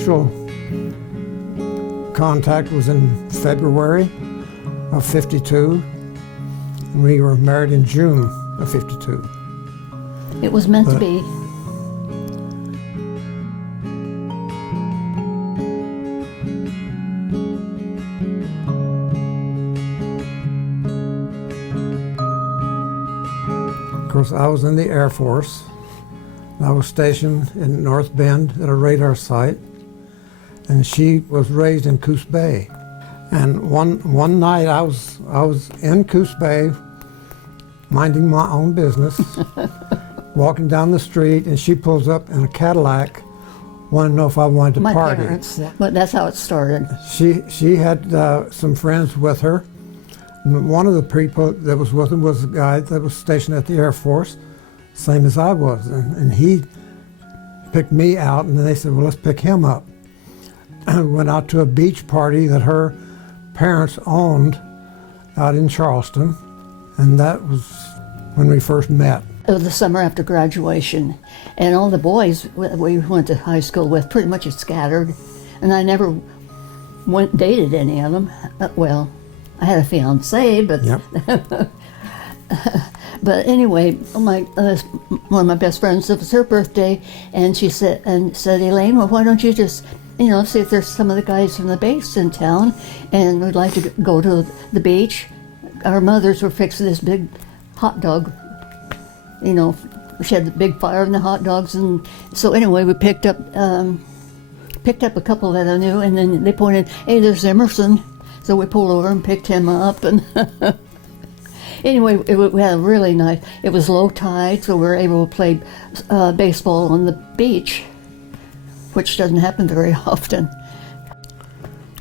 initial contact was in February of '52, and we were married in June of '52. It was meant to be. Of course, I was in the Air Force. I was stationed in North Bend at a radar site, and she was raised in Coos Bay. And one night I was in Coos Bay, minding my own business, walking down the street, and she pulls up in a Cadillac, wanted to know if I wanted to party. My parents, but that's how it started. She had some friends with her. And one of the people that was with him was a guy that was stationed at the Air Force, same as I was, and he picked me out, and then they said, well, let's pick him up. I went out to a beach party that her parents owned out in Charleston, and that was when we first met. It was the summer after graduation, and all the boys we went to high school with pretty much had scattered, and I never dated any of them. Well, I had a fiance, but Yep. but anyway, one of my best friends, it was her birthday, and she said, Elaine, well, why don't you just, see if there's some of the guys from the base in town, and we'd like to go to the beach. Our mothers were fixing this big hot dog. She had the big fire and the hot dogs, and so anyway, we picked up a couple that I knew, and then they pointed, hey, there's Emerson. So we pulled over and picked him up, and anyway, we had a really nice, it was low tide, so we were able to play baseball on the beach, which doesn't happen very often.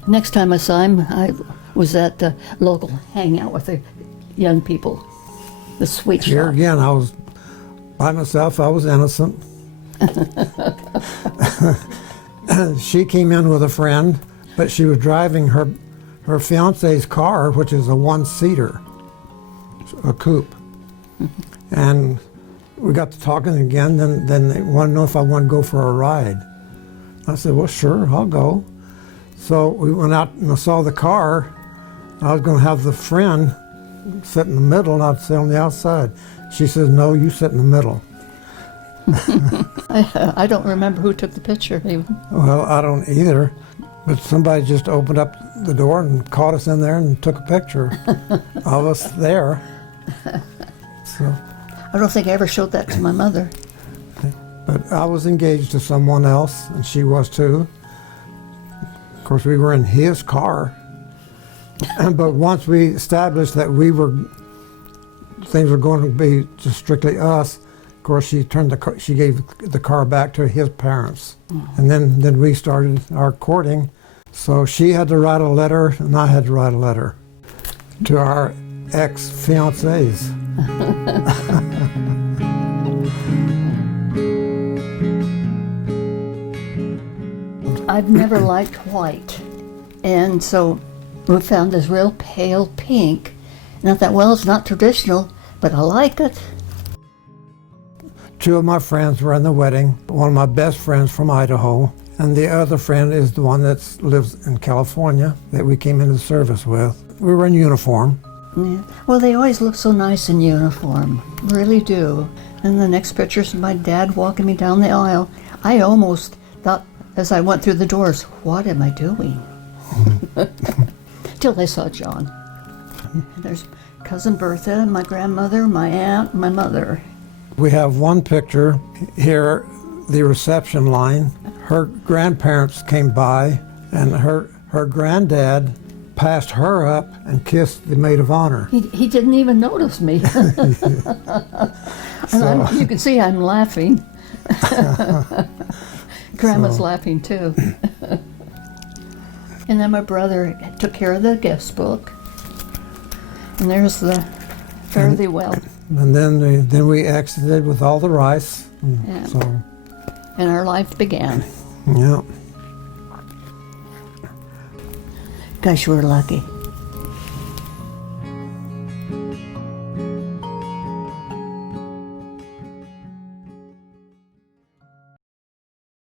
Next time I saw him, I was at the local hangout with the young people, the sweet shop. Here again, I was by myself, I was innocent. She came in with a friend, but she was driving her fiance's car, which is a one-seater, a coupe. And we got to talking again, then they wanted to know if I wanted to go for a ride. I said, well, sure, I'll go. So we went out and I saw the car. I was going to have the friend sit in the middle, and I'd sit on the outside. She says, no, you sit in the middle. I don't remember who took the picture even. Well, I don't either. But somebody just opened up the door and caught us in there and took a picture of us there. So, I don't think I ever showed that to my mother. but I was engaged to someone else, and she was too. Of course, we were in his car. But once we established that things were going to be just strictly us, of course, she gave the car back to his parents. And then we started our courting. So she had to write a letter, and I had to write a letter to our ex-fiancés. I've never liked white, and so we found this real pale pink, and I thought, well, it's not traditional, but I like it. Two of my friends were in the wedding. One of my best friends from Idaho, and the other friend is the one that lives in California that we came into service with. We were in uniform. Yeah. Well, they always look so nice in uniform, really do. And the next picture's my dad walking me down the aisle. I almost thought, as I went through the doors, what am I doing? Till I saw John. And there's Cousin Bertha, my grandmother, my aunt, my mother. We have one picture here, the reception line. Her grandparents came by, and her granddad passed her up and kissed the maid of honor. He didn't even notice me. And you can see I'm laughing. Grandma's laughing too. And then my brother took care of the guest book. And there's the Fare Thee Well. And then we exited with all the rice. Yeah. So, And our life began. yeah. Gosh, we're lucky.